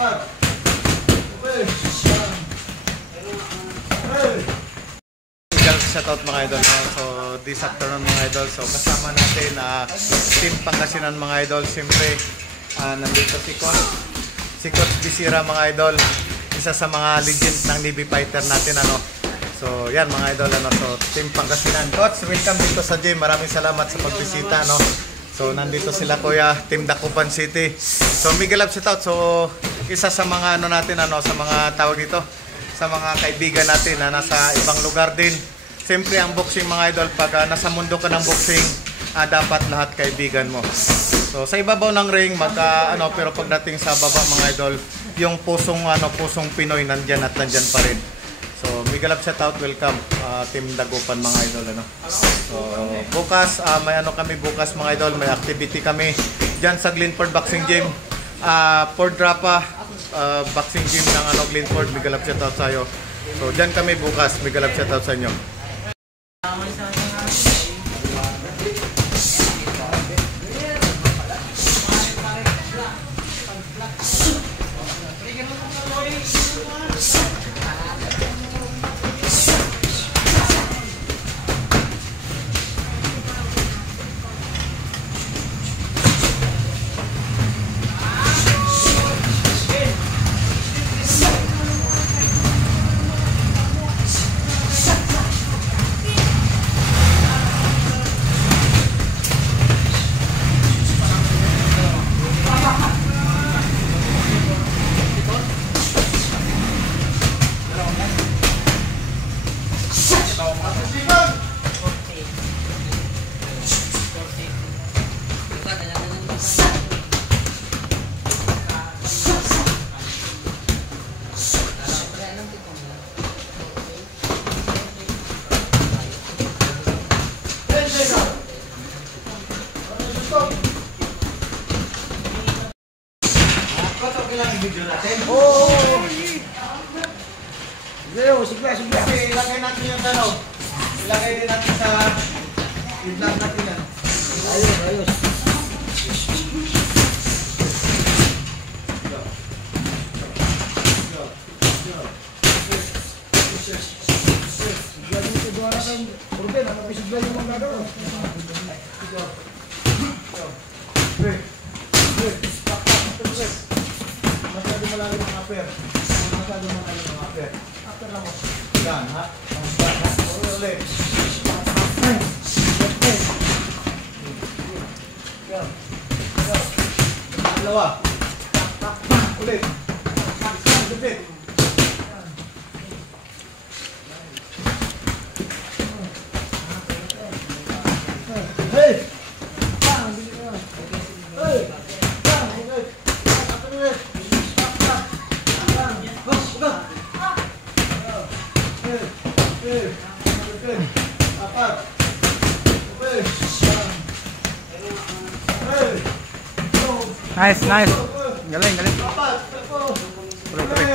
Apat. Okay. Shoutout mga idol, no? So this afternoon mga idol, so kasama natin Team Pangasinan mga idol. Siyempre nandito si Coach Bisira mga idol, isa sa mga legends ng Navy fighter natin So yan mga idol so Team Pangasinan. Coach, welcome dito sa gym. Maraming salamat sa pagbisita So nandito sila Kuya, Team Dagupan City. So Miguel Love shoutout. So isa sa mga natin sa mga tawag dito, sa mga kaibigan natin na nasa ibang lugar din. Siyempre ang boxing mga idol, pag nasa mundo ka ng boxing, dapat lahat kaibigan mo. So sa ibabaw ng ring pero pagdating sa baba mga idol, yung pusong Pinoy nandyan at nandyan pa rin. So Miguel Love shoutout, welcome Team Dagupan mga idol So bukas may kami bukas mga idol, may activity kami diyan sa Glenford Boxing Gym. Ford Rapa boxing gym ng Glenford. Miguel Love shoutout sa iyo. So diyan kami bukas. Miguel Love shoutout sa inyo. Sige, ilagay natin yung ilagay din natin sa i-vlog natin Ayos. Masyado malalim ang upper. Upper lang mo. Yan, ha? Ulit. Dalawa. Ulit. Ulit. Hey! Nice. Galing. Puro.